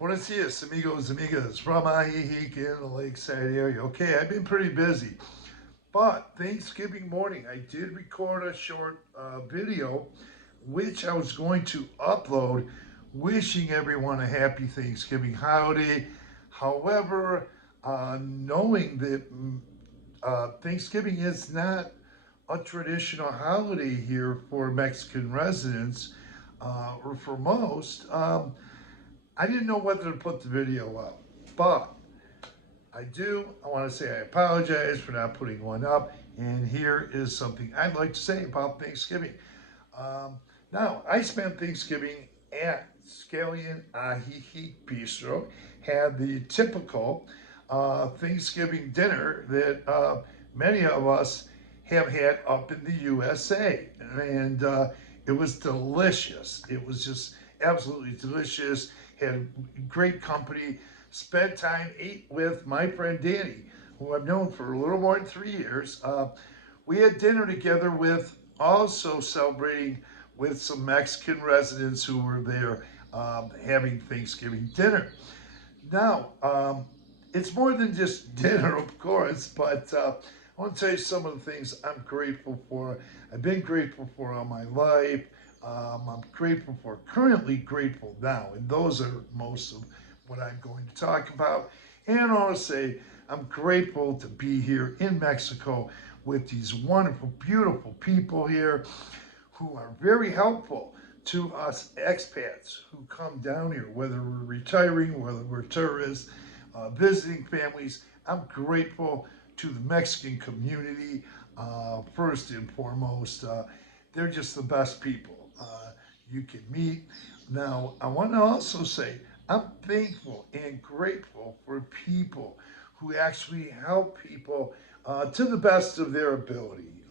Buenos dias, amigos, amigas, from Ajijic in the Lakeside area. Okay, I've been pretty busy, but Thanksgiving morning I did record a short video which I was going to upload wishing everyone a happy Thanksgiving holiday. However, knowing that Thanksgiving is not a traditional holiday here for Mexican residents, or for most, I didn't know whether to put the video up, but I want to say I apologize for not putting one up. And here is something I'd like to say about Thanksgiving. Um, Now, I spent Thanksgiving at Scallion Ajijic Bistro, had the typical Thanksgiving dinner that many of us have had up in the USA. And it was delicious. It was just absolutely delicious. Had great company. Spent time, ate with my friend Danny, who I've known for a little more than 3 years. We had dinner together with also celebrating with some Mexican residents who were there having Thanksgiving dinner. Now, it's more than just dinner, of course, but I want to tell you some of the things I'm grateful for. I've been grateful for all my life. I'm grateful for, currently grateful now, and those are most of what I'm going to talk about. And I want to say I'm grateful to be here in Mexico with these wonderful, beautiful people here who are very helpful to us expats who come down here, whether we're retiring, whether we're tourists, visiting families. I'm grateful to the Mexican community, first and foremost. They're just the best people you can meet. Now, I want to also say I'm thankful and grateful for people who actually help people to the best of their ability.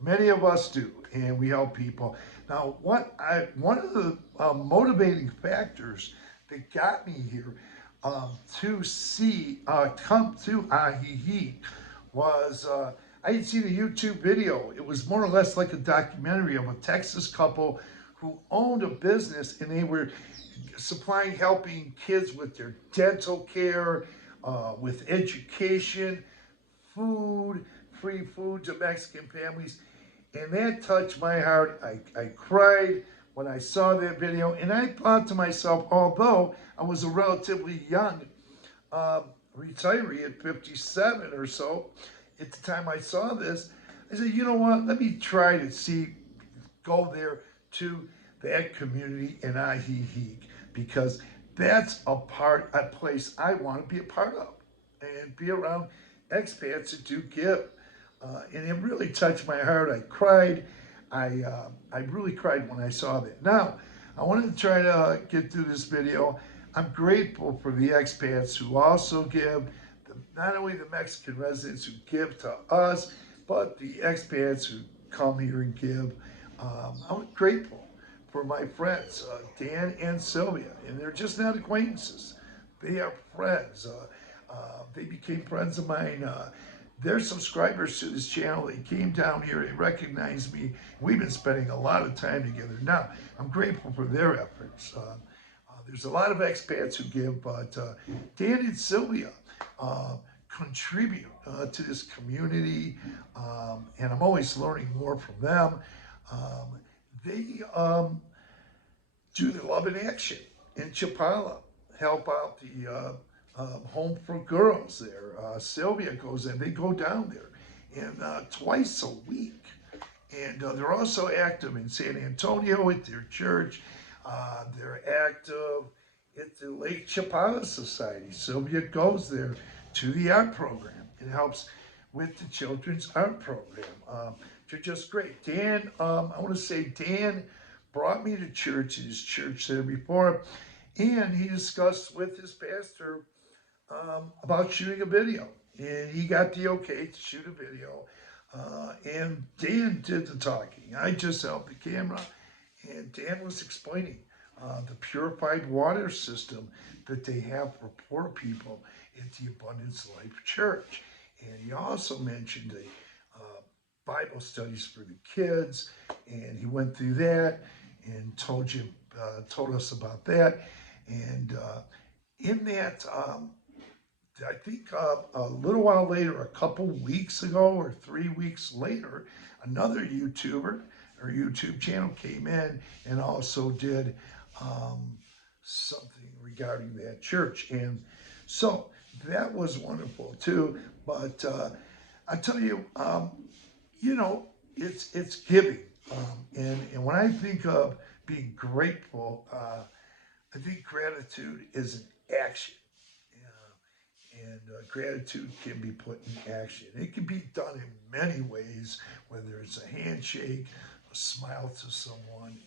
Many of us do, and we help people. Now, one of the motivating factors that got me here come to Ajijic was I had seen a YouTube video. It was more or less like a documentary of a Texas couple who owned a business, and they were helping kids with their dental care, with education, food, free food to Mexican families. And that touched my heart. I cried when I saw that video. And I thought to myself, although I was a relatively young retiree at 57 or so, at the time I saw this, I said, you know what, let me try to go there to that community in Ajijic, because that's a place I want to be a part of and be around expats that do give. And it really touched my heart. I cried. I really cried when I saw that. Now, I wanted to try to get through this video. I'm grateful for the expats who also give, not only the Mexican residents who give to us, but the expats who come here and give. I'm grateful for my friends, Dan and Sylvia, and they're just not acquaintances. They are friends. They became friends of mine. They're subscribers to this channel. They came down here, they recognized me. We've been spending a lot of time together. Now, I'm grateful for their efforts. There's a lot of expats who give, but Dan and Sylvia contribute to this community, and I'm always learning more from them. They do the Love in Action in Chapala, help out the home for girls there. Sylvia goes in, they go down there, and twice a week. And they're also active in San Antonio at their church. They're active at the Lake Chapala Society. Sylvia goes there to the art program and helps with the children's art program. They're just great. Dan, I want to say Dan brought me to church, his church there before, and he discussed with his pastor about shooting a video. And he got the okay to shoot a video. And Dan did the talking. I just held the camera, and Dan was explaining the purified water system that they have for poor people at the Abundance Life Church. And he also mentioned Bible studies for the kids, and he went through that and told us about that. And in that, I think a little while later, a couple weeks ago or 3 weeks later, another YouTuber or YouTube channel came in and also did um, something regarding that church. And so that was wonderful too. But I tell you, you know, it's giving. And when I think of being grateful, I think gratitude is an action. And gratitude can be put in action. It can be done in many ways, whether it's a handshake, a smile to someone,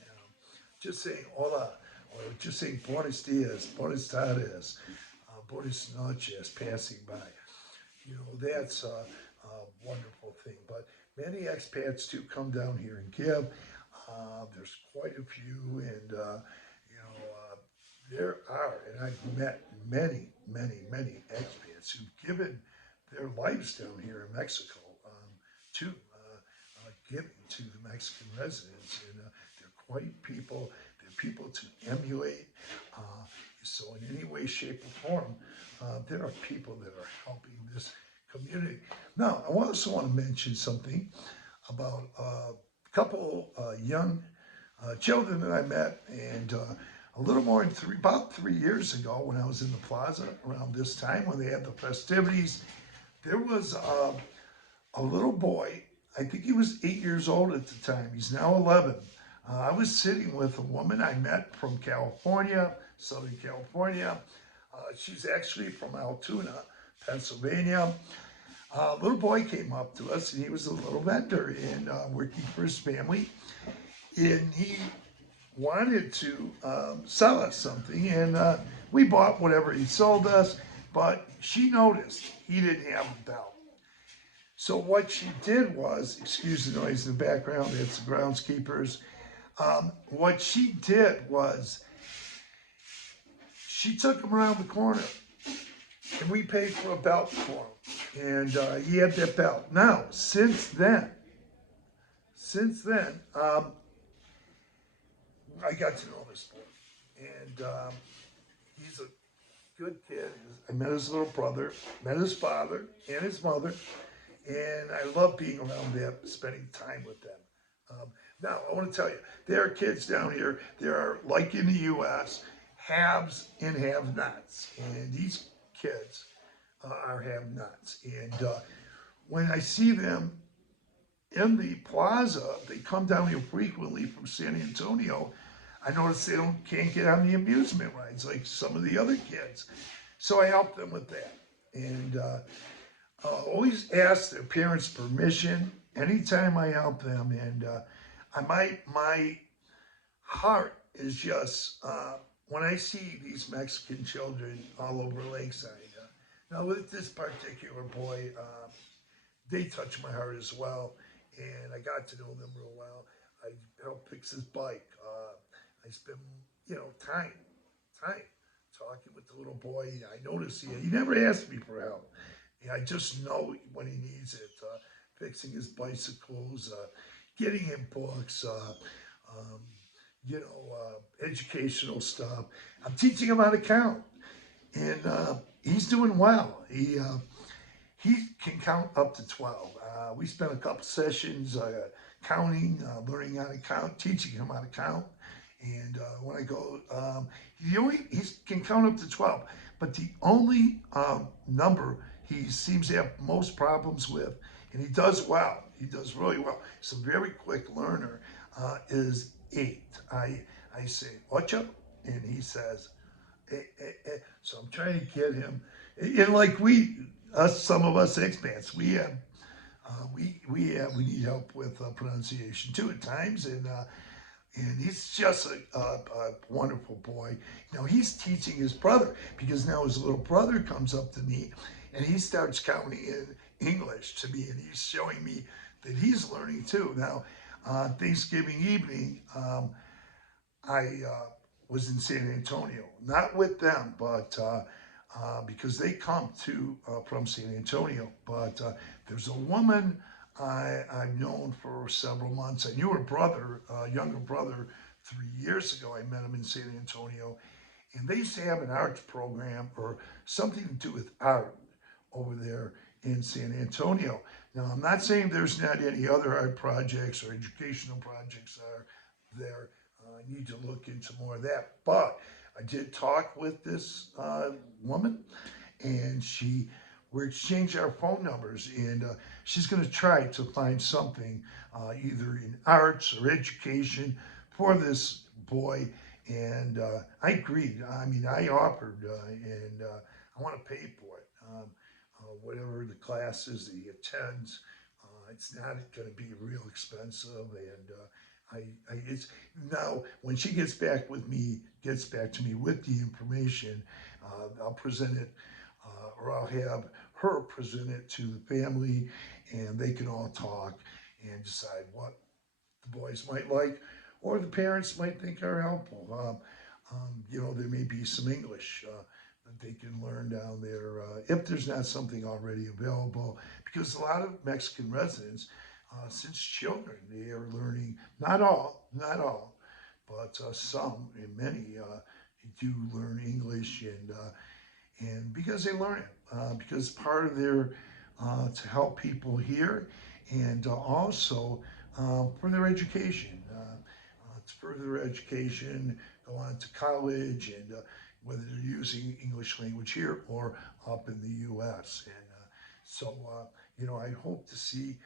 just saying hola, or just saying buenos dias, buenos tardes, buenas noches, passing by. You know, that's a wonderful thing. But many expats do come down here and give. There's quite a few, and there are, and I've met many expats who've given their lives down here in Mexico to giving to the Mexican residents, and they're quite people. They're people to emulate. Uh, so, in any way, shape, or form, there are people that are helping this community. Now, I also want to mention something about a couple young children that I met, and a little more than about 3 years ago, when I was in the plaza around this time when they had the festivities, there was a little boy. I think he was 8 years old at the time. He's now 11. I was sitting with a woman I met from California, Southern California. She's actually from Altoona, Pennsylvania. A little boy came up to us, and he was a little vendor and working for his family. And he wanted to sell us something, and we bought whatever he sold us. But she noticed he didn't have a belt. So what she did was, excuse the noise in the background, it's the groundskeepers. What she did was she took him around the corner, and we paid for a belt for him, and he had that belt. Now, since then, I got to know this boy, and he's a good kid. I met his little brother, met his father and his mother, and I love being around them, spending time with them. Um, Now, I want to tell you, there are kids down here. There are, like in the U.S., haves and have-nots, and these kids are have-nots. And when I see them in the plaza, they come down here frequently from San Antonio. I notice they can't get on the amusement rides like some of the other kids. So I help them with that. And always ask their parents' permission anytime I help them. And my heart is just when I see these Mexican children all over Lakeside. Now with this particular boy, they touch my heart as well, and I got to know them real well. I helped fix his bike. I spent, time talking with the little boy. I noticed he never asked me for help. I just know when he needs it. Fixing his bicycles, getting him books, um, educational stuff. I'm teaching him how to count, and he's doing well. He can count up to 12. We spent a couple sessions counting, learning how to count, teaching him how to count. And when I go, he can count up to 12. But the only number he seems to have most problems with, and he does well, he does really well, he's a very quick learner, is 8. I say, ocho, and he says, so I'm trying to get him, and like some of us expats, we need help with pronunciation too at times, and he's just a wonderful boy. He's teaching his brother because now his little brother comes up to me, and he starts counting in English to me, and he's showing me that he's learning too. Now, on Thanksgiving evening, I was in San Antonio, not with them, but because they come from San Antonio. But there's a woman I've known for several months. I knew her brother, younger brother, 3 years ago. I met him in San Antonio, And they used to have an arts program or something to do with art over there in San Antonio. Now, I'm not saying there's not any other art projects or educational projects are there. I need to look into more of that. But I did talk with this woman, and we're exchanging our phone numbers, and she's going to try to find something either in arts or education for this boy. And I agreed. I mean, I offered, and I want to pay for it. Whatever the classes that he attends, it's not going to be real expensive, and it's now when she gets back to me with the information, I'll present it, or I'll have her present it to the family, and they can all talk and decide what the boys might like, or the parents might think are helpful. There may be some English that they can learn down there if there's not something already available. Because a lot of Mexican residents, since children, they are learning, not all, but some and many do learn English, and because they learn it, because part of their to help people here, and also for their education, to further their education, go on to college, and whether they're using English language here or up in the U.S. And I hope to see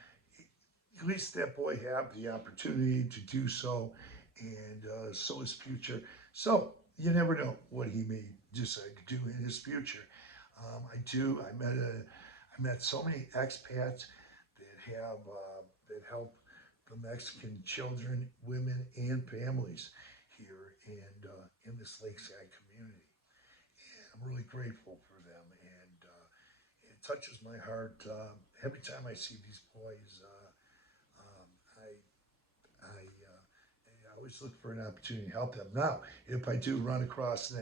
at least that boy have the opportunity to do so, and so his future. So you never know what he may decide to do in his future. I met so many expats that help the Mexican children, women, and families here and in this Lakeside community. And I'm really grateful for them, and it touches my heart every time I see these boys. Um, I I always look for an opportunity to help them. Now, if I do run across a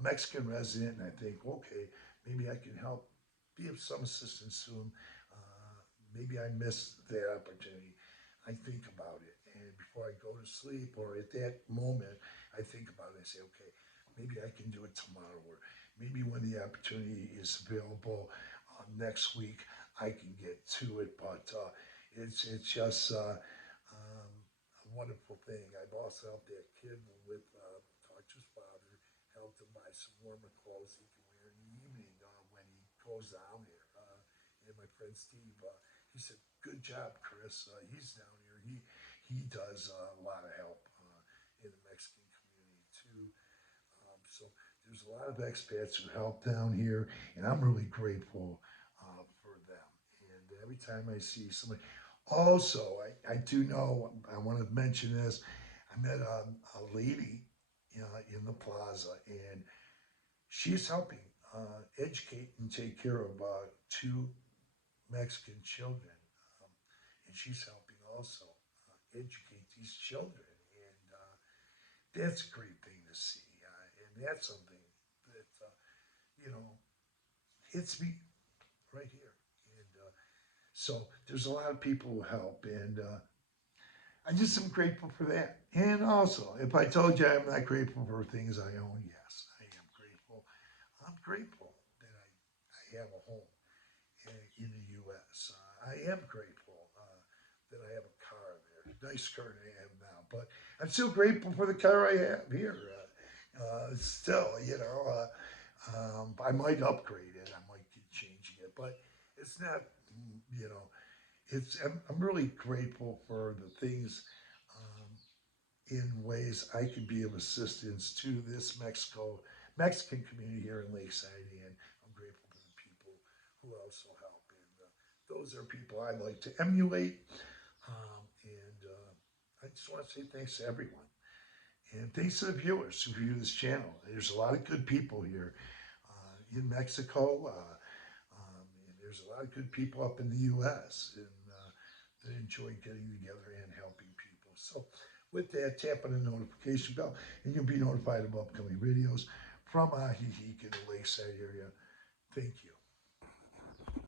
Mexican resident, and I think, okay, maybe I can help, be of some assistance to them. Maybe I missed that opportunity. I think about it, and before I go to sleep, or at that moment, I think about it. I say, okay, maybe I can do it tomorrow, or maybe when the opportunity is available next week, I can get to it. But it's just a wonderful thing. I've also helped that kid with talked to his father, helped him buy some warmer clothes he can wear in the evening when he goes down there. And my friend Steve, he said, "Good job, Chris. He's down here. He does a lot of help in the Mexican community too." So there's a lot of expats who help down here, and I'm really grateful for them. And every time I see somebody, also I do know, I want to mention this. I met a lady in the plaza, and she's helping educate and take care of two Mexican children, um, and she's helping also educate these children, and that's a great thing to see, and that's something that hits me right here, and so there's a lot of people who help, and I just am grateful for that. And also, if I told you I'm not grateful for things I own, yes, I am grateful. I'm grateful that I have a home in the U.S. I am grateful that I have a car there, nice car that I have now. But I'm still grateful for the car I have here. Still, I might upgrade it. I might keep changing it, but it's not, you know, I'm really grateful for the things um, in ways I can be of assistance to this Mexican community here in Lakeside, and I'm grateful for the people who also help. And those are people I like to emulate. And I just want to say thanks to everyone, and thanks to the viewers who view this channel. There's a lot of good people here in Mexico. And there's a lot of good people up in the U.S. and that enjoy getting together and helping people. So with that, tap on the notification bell, and you'll be notified of upcoming videos from Ajijic in the Lakeside area. Thank you.